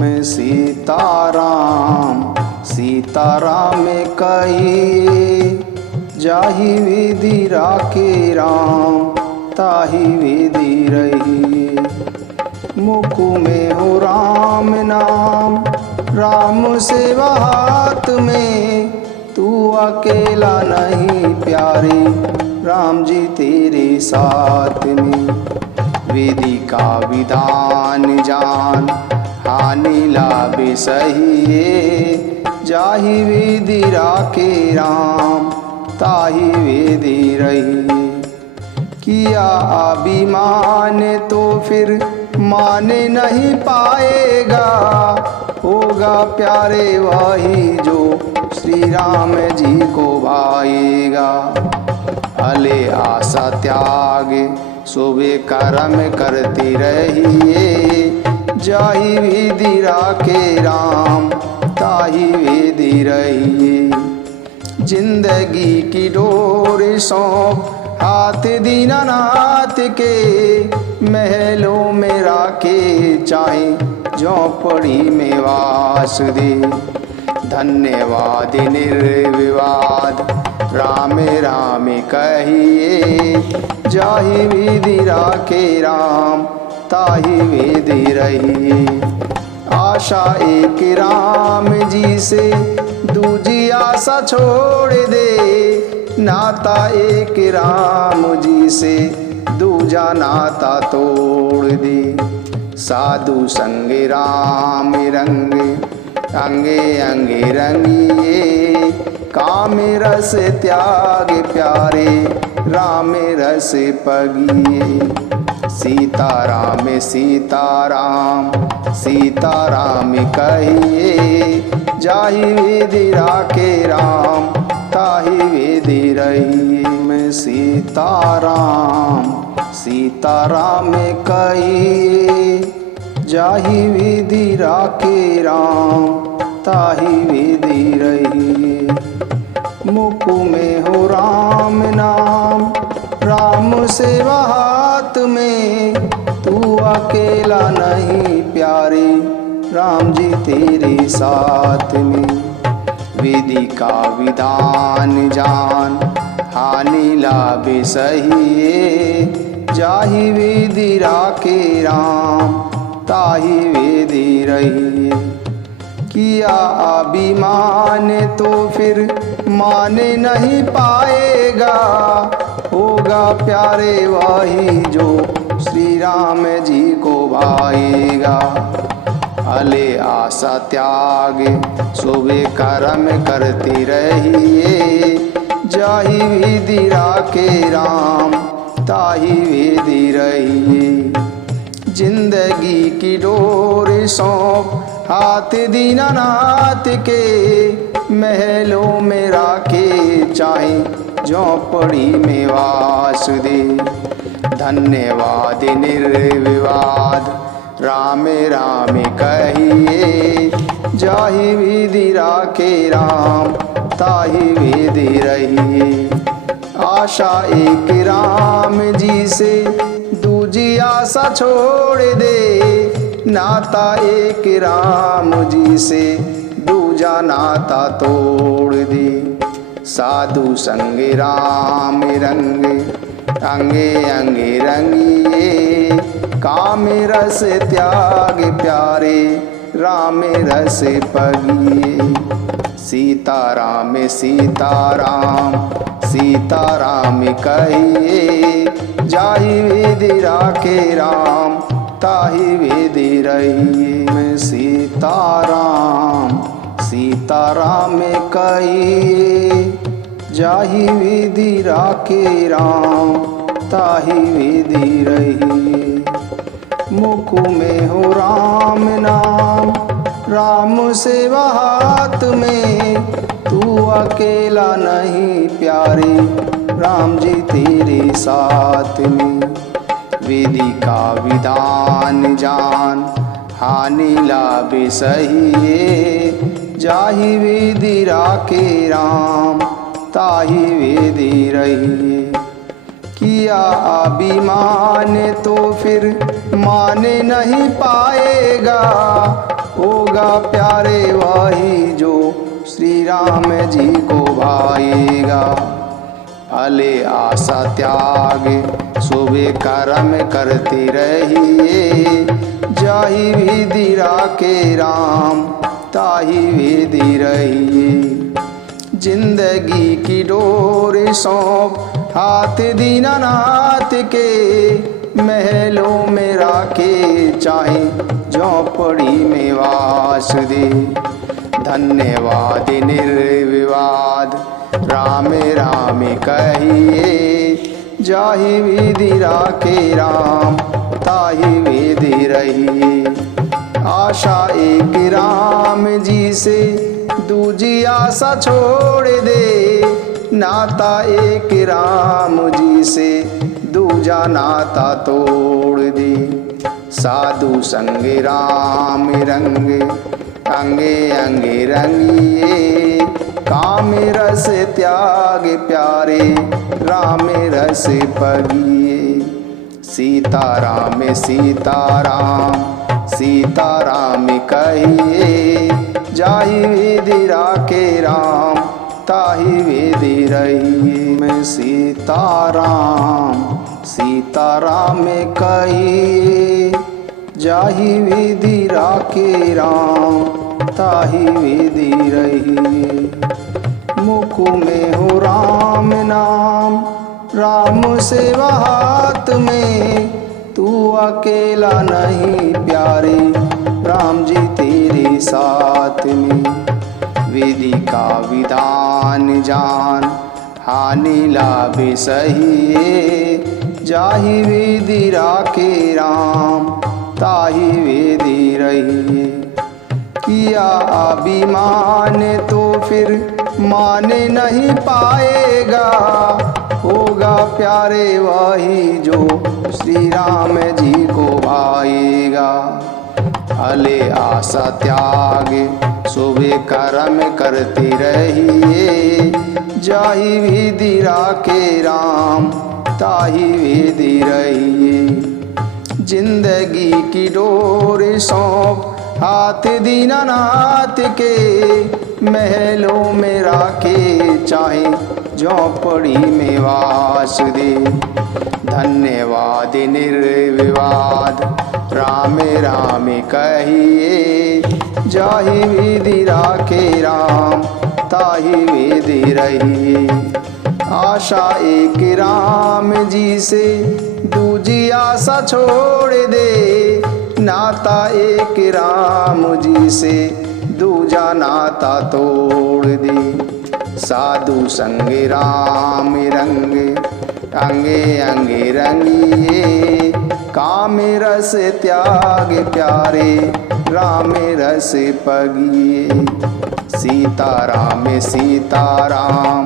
मैं सीताराम सीताराम कहिए, जाहि विधि राखे राम ताहि विधि रहिए। मुख में हो राम नाम, राम सेवा हाथ में, तू अकेला नहीं प्यारे, राम जी तेरे साथ में। विधि का विधान जान, हानि लाभ सहिए, जाहि विधि राखे राम ताहि विधि रहिए। किया अभिमान तो फिर माने नहीं पाएगा, होगा प्यारे वही जो श्री राम जी को भाएगा। भले आशा त्याग सुबह कर्म करती रहिए, जाहि विधि राखे राम ताहि विधि रहिए। जिंदगी की डोर सौंप हाथ दीनानाथ के, महलों में राखे चाहे झोंपड़ी में वास दे। धन्यवाद निर्विवाद राम राम कहिए, जाहि विधि राखे राम ताहि विधि रहिए। आशा एक राम जी से दूजी आशा छोड़ दे, नाता एक राम जी से दूजा नाता तोड़ दे। साधु संग राम रंग, अंगे अंगे रंगिए, काम रस त्याग प्यारे, राम रस पगिए। सीताराम सीताराम सीताराम कहिए, जाहि विधि राखे राम ताहि विधि रहिए। मैं सीताराम सीताराम कहिए, जाहि विधि राखे राम ताहि विधि रहिए। मुख में हो राम नाम, राम सेवा हाथ में, तू अकेला नहीं प्यारे, राम जी तेरे साथ में। विधि का विधान जान, हानि लाभ सहिए, जाहि विधि राखे राम ताहि विधि रहिए। किया अभिमान तो फिर माने नहीं पाएगा, होगा प्यारे वही जो श्री राम जी को भाएगा। भले आशा त्याग सुबह कर्म करती रहिए, जाहि विधि राखे राम ताहि विधि रहिए। जिंदगी की डोर सौंप हाथ दीनानाथ के, महलों में राखे चाहे झोंपड़ी में वास दे। धन्यवाद निर्विवाद राम राम कहिए, जाहि विधि राखे राम ताहि विधि रहिए। आशा एक राम जी से दूजी आशा छोड़ दे, नाता एक राम जी से दूजा नाता तोड़ दे। साधु संग राम रंग, अंगे अंगे रंगिए, काम रस त्याग प्यारे, राम रस पगिए। सीताराम सीताराम सीताराम कहिए, जाहि विधि राखे राम ताहि विधि रहिए। मैं सीताराम सीताराम कहिए, जाहि विधि राखे राम ताहि विधि रहिए। मुख में हो राम नाम, राम सेवा हाथ में, तू अकेला नहीं प्यारे, राम जी तेरे साथ में। विधि का विधान जान, हानि लाभ सहिए, जाहि विधि राखे राम ताहि विधि रहिए। किया अभिमान तो फिर माने नहीं पाएगा, हो होगा प्यारे वही जो श्री राम जी को भाएगा। भले आशा त्याग सुबह कर्म करते रहिए, जाहि विधि राखे राम ताहि विधि रहिए। जिंदगी की डोर सौंप हाथ दीनानाथ के, महलों में राखे चाहे झोंपड़ी में वास दे। धन्यवाद निर्विवाद राम राम कहिए, जाहि विधि राखे राम ताहि विधि रहिए। आशा एक राम जी से दूजी आशा छोड़ दे, नाता एक राम जी से दूजा नाता तोड़ दे। साधु संग राम रंग अंगे अंगे रंगिए, काम रस त्याग प्यारे राम रस पगिए। सीताराम सीताराम सीताराम कहिए, जाहि विधि राखे राम ताहि विधि रहिए। मैं सीताराम सीताराम कहिए, जाहि विधि राखे राम ताहि विधि रहिए। मुख में हो राम नाम, राम सेवा हाथ में, तू अकेला नहीं प्यारे राम जी तेरे साथ में। विधि का विधान जान हानि लाभ सहिए, जाहि विधि राखे राम ताहि विधि रहिए। किया अभिमान तो फिर माने नहीं पाएगा, होगा प्यारे वही जो श्री राम जी को भाएगा। भले आशा त्याग सुबह कर्म करते रहिए, जाहि विधि राखे राम ताहि विधि रहिए। जिंदगी की डोर सौंप हाथ दीनानाथ के, महलों में राखे चाहे झोंपड़ी में वास दे। धन्यवाद निर्विवाद राम राम कहिए, जाहि विधि राखे राम ताहि विधि रहिए। आशा एक राम जी से दूजी आशा छोड़ दे, नाता एक राम जी से दूजा नाता तोड़ दे। साधु संग राम रंग अंगे अंगे रंगिए, काम रस त्याग प्यारे राम रस पगिए। सीताराम सीताराम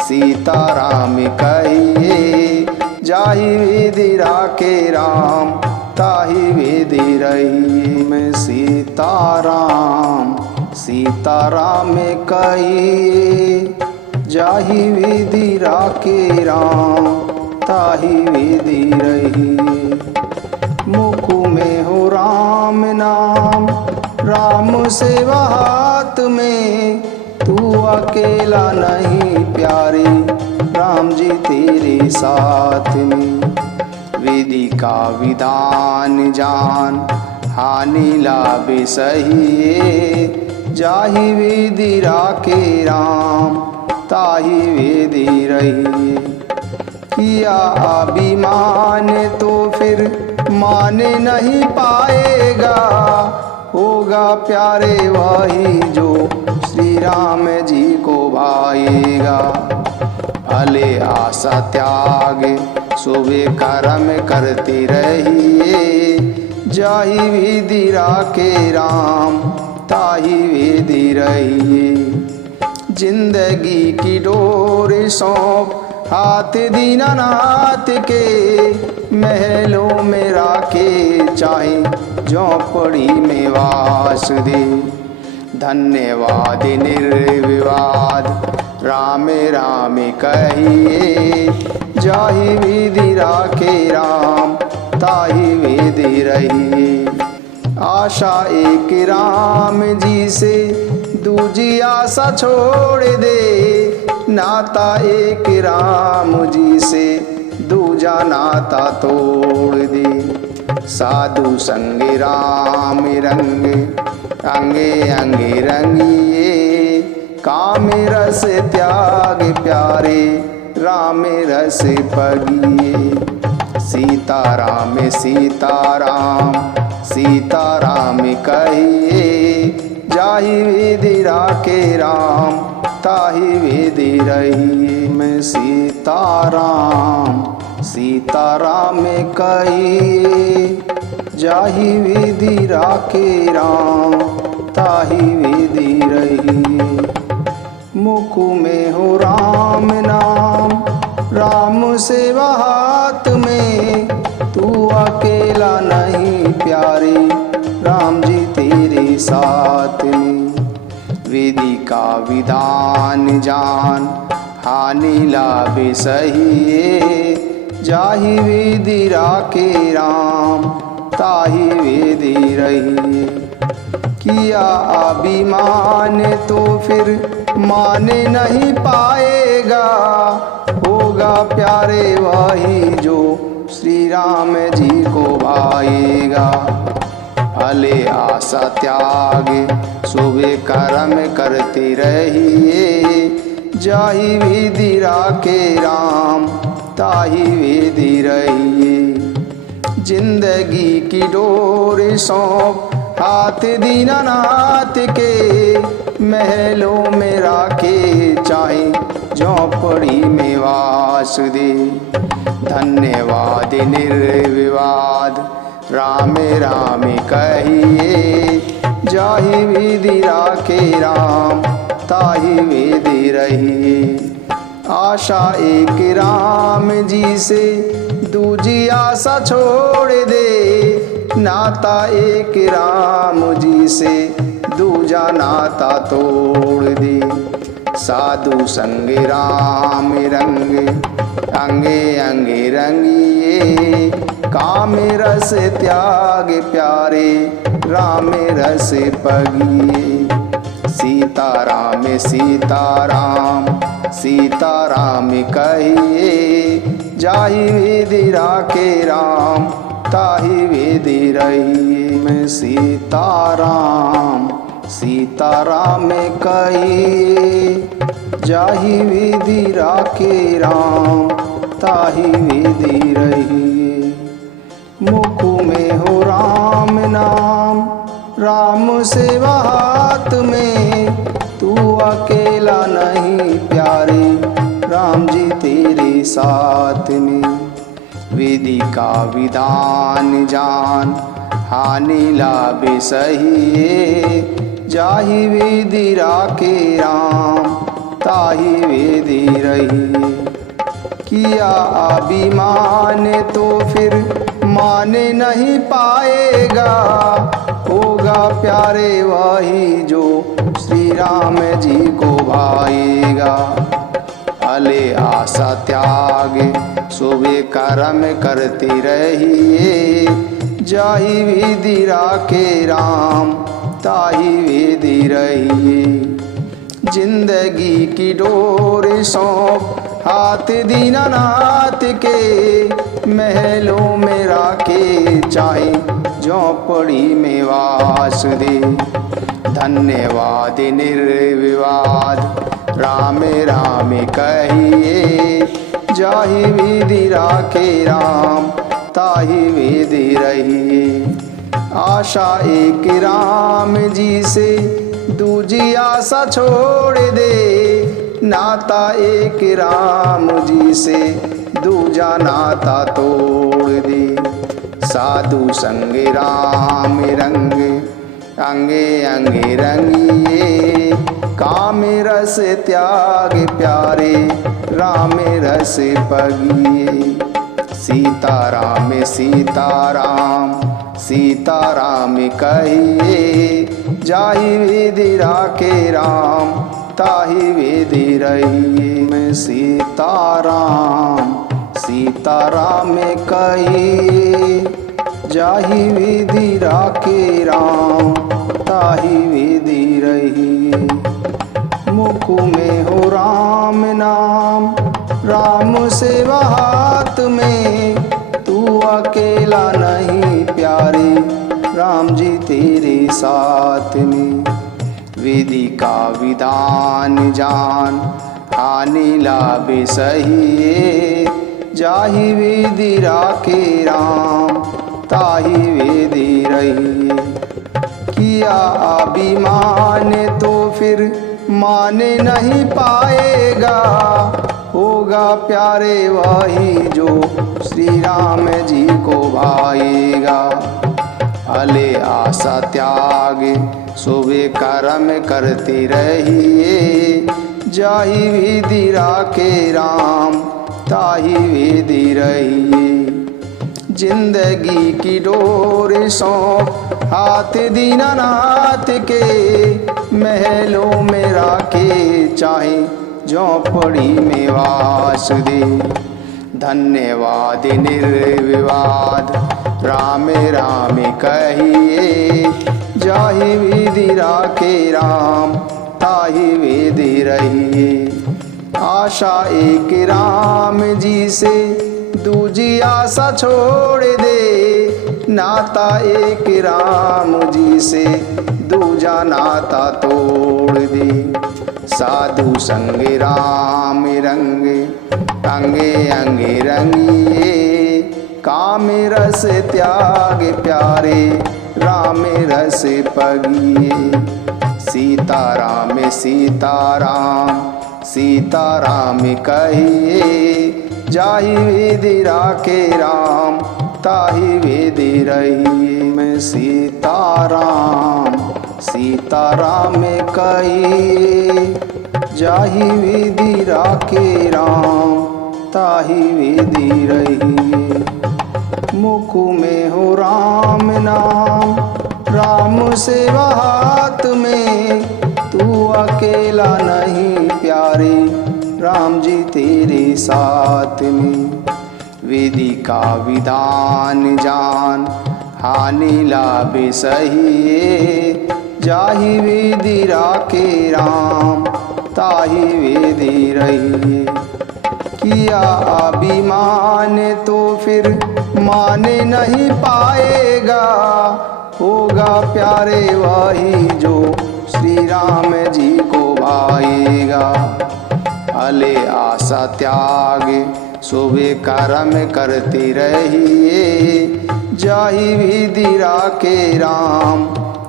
सीताराम कहिए, जाहि विधि राखे राम ताहि विधि रहिए। मैं सीताराम सीताराम कहिए, जाहि विधि राखे राम ताहि विधि रहिए। मुख में हो राम नाम, राम सेवा हाथ में, तू अकेला नहीं प्यारे राम जी तेरे साथ में। विधि का विधान जान हानि लाभ सहिए, जाहि विधि राखे राम ताहि विधि रहिए। किया अभिमान तो फिर माने नहीं पाएगा, होगा प्यारे वही जो श्री राम जी को भाएगा। भले आशा त्याग सुबह कर्म करते रहिए, जाहि विधि राखे राम ताहि विधि रहिए। जिंदगी की डोर सौंप हाथ दीनानाथ के, महलों में राखे चाहे झोंपड़ी में वास दे। धन्यवाद निर्विवाद राम राम कहिए, जाहि विधि राखे राम ताहि विधि रहिए। आशा एक राम जी से दूजी आशा छोड़ दे, नाता एक राम जी से दूजा नाता तोड़ दे। साधु संग राम रंग अंगे अंगे रंगिए, काम रस त्याग प्यारे राम रस पगिए। सीताराम सीताराम सीताराम कहिए, जाहि विधि राखे राम ताहि विधि रहिए। मैं सीताराम सीताराम कहिए, जाहि विधि राखे राम ताहि विधि रहिए। मुख में हो राम नाम, राम सेवा हाथ में, तू अकेला नहीं प्यारे राम जी तेरे साथ में। विधि का विधान जान, हानि लाभ सहिए, जाहि विधि राखे राम ताहि विधि रहिए। किया अभिमान तो फिर माने नहीं पाएगा, होगा प्यारे वही जो श्री राम जी को भाएगा। भले आशा त्याग सुबह कर्म करते रहिए, जाहि विधि राखे राम ताहि विधि रहिए। जिंदगी की डोर सौंप हाथ दीनानाथ के, महलों में राखे चाहे झोंपड़ी में वास दे। धन्यवाद निर्विवाद राम राम कहिए, जाहि विधि राखे राम ताहि विधि रहिए। आशा एक राम जी से दूजी आशा छोड़ दे, नाता एक राम जी से दूजा नाता तोड़ दे। साधु संग राम रंग अंगे अंगे रंगिए, काम रस त्याग प्यारे राम रस पगिए। सीताराम सीताराम सीताराम कहिए, जाहि विधि राखे राम ताहि विधि रहिए। मैं सीताराम सीताराम कहिए, जाहि विधि राखे राम ताहि विधि रहिए। मुख में हो राम नाम, राम सेवा हाथ में, तू अकेला नहीं प्यारे राम जी तेरे साथ में। विधि का विधान जान, हानि लाभ सहिए, जाहि विधि राखे राम ताहि विधि रहिए। किया अभिमान तो फिर माने नहीं पाएगा, होगा प्यारे वही जो श्री राम जी को भाएगा। भले आशा त्याग सुबह कर्म करते रहिए, जाहि विधि राखे राम ताहि विधि रहिए। जिंदगी की डोर सौंप हाथ दीनानाथ के, महलों में राखे चाहे झोंपड़ी में वास दे। धन्यवाद निर्विवाद राम राम कहिए, जाहि विधि राखे राम ताहि विधि रहिए। आशा एक राम जी से दूजी आशा छोड़ दे, नाता एक राम जी से दूजा नाता तोड़ दे। साधु संग राम रंग अंगे अंगे रंगिए, काम रस त्याग प्यारे राम रस पगिए। सीताराम सीताराम सीताराम कहिए, जाहि विधि राखे राम ताहि विधि रहिए। मैं सीताराम सीताराम कहिए, जाहि विधि राखे राम ताहि विधि रहिए। मुख में हो राम नाम, राम सेवा हाथ में, तू अकेला नहीं प्यारे, राम जी तेरे साथ में। विधि का विधान जान, हानि लाभ सहिए, जाहि विधि राखे राम, ताहि विधि रहिए। किया अभिमान तो फिर माने नहीं पाएगा, होगा प्यारे वही जो श्री राम जी को भाएगा। भले आशा त्याग सुबह कर्म करते रहिए, जाहि विधि राखे राम, ताहि विधि रहिए। जिंदगी की डोर सौंप हाथ दीनानाथ के, महलों में राखे चाहे झोंपड़ी में वास दे। धन्यवाद निर्विवाद राम राम कहिए, जाहि विधि राखे राम, ताहि विधि रहिए। आशा एक राम जी से दूजी आशा छोड़ दे, नाता एक राम जी से दूजा नाता तोड़ दे। साधु संग राम रंग, अंगे अंगे रंगिए, काम रस त्याग प्यारे, राम रस पगिए। सीताराम सीताराम सीताराम कहिए, जाहि विधि राखे राम, ताहि विधि रहिए। मैं सीताराम सीताराम कहिए, जाहि विधि राखे राम, ताहि विधि रहिए। मुख में हो राम नाम, राम सेवा हाथ में, तू अकेला नहीं प्यारे, राम जी तेरे साथ में। विधि का विधान जान, हानि लाभ सहिए, जाहि विधि राखे राम, ताहि विधि रहिए। किया अभिमान तो फिर माने नहीं पाएगा, होगा प्यारे वही जो श्री राम जी को भाएगा। भले आशा त्याग सुबह कर्म करते रहिए, जाहि विधि राखे राम,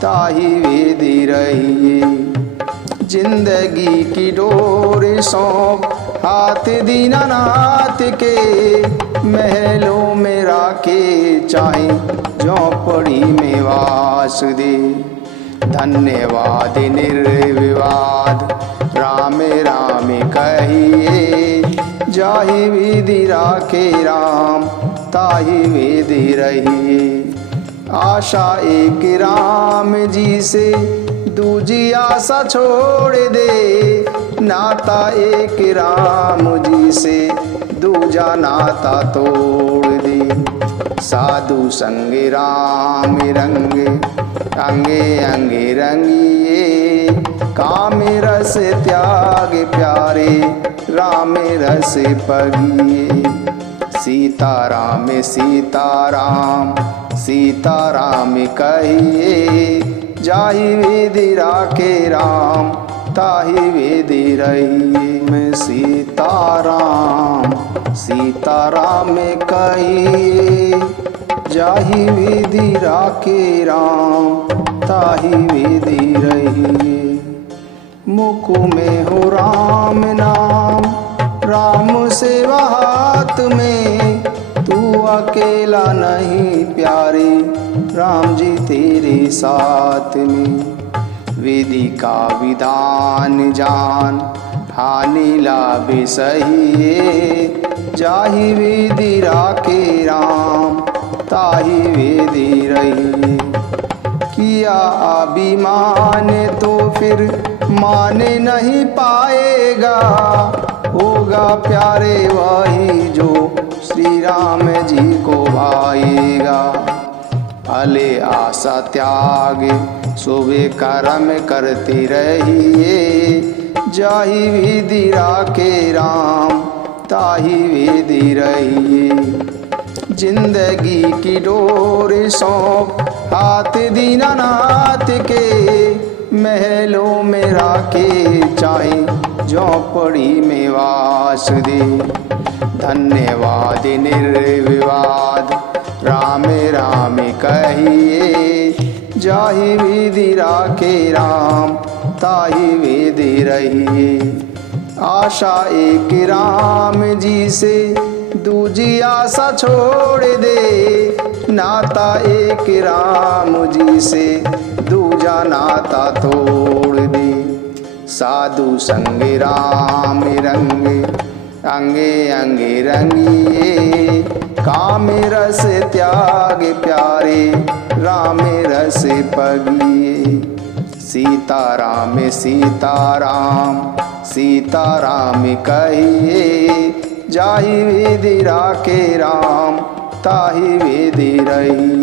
ताहि विधि रहिए। जिंदगी की डोर सौंप हाथ दीनानाथ के, महलों में राखे चाहे झोंपड़ी में वास दे। धन्यवाद निर्विवाद राम राम कहिए, जाहि विधि राखे राम, ताहि विधि रहिए। आशा एक राम जी से दूजी आशा छोड़ दे, नाता एक राम जी से दूजा नाता तोड़ दे। साधु संग राम रंग, अंगे अंगे रंगिए, काम रस त्याग प्यारे, राम रस पगिए। सीताराम सीताराम सीताराम कहिए, जाहि विधि राखे राम, ताहि विधि रहिए। मैं सीताराम सीताराम कहिए, जाहि विधि राखे राम, ताहि विधि रहिए। मुख में हो राम नाम, राम सेवा हाथ में, तू अकेला नहीं प्यारे, राम जी तेरे साथ में। विधि का विधान जान, हानि लाभ सहिए, जाहि विधि राखे राम, ताहि विधि रहिए। किया अभिमान तो फिर माने नहीं पाएगा, होगा प्यारे वही जो श्री राम जी को भाएगा। अले आशा त्याग शोभे कर्म करते रहिए। जाहि विधि राखे राम ताहि विधि रहिए। जिंदगी की डोर सौंप हाथ दीनानाथ के, महलों में राखे चाहे झोंपड़ी में वास दे। धन्यवाद निर्विवाद राम राम कहिए। जाहि विधि राखे राम ताहि विधि रहिए। आशा एक राम जी से दूजी आशा छोड़ दे। नाता एक राम जी से दूजा नाता तोड़ दे। साधु संग राम रंग अंगे अंगे रंगिए। काम रस त्याग प्यारे राम रस पगिए। सीताराम सीताराम सीताराम कहिए। जाहि विधि राखे राम ताहि विधि रहिए।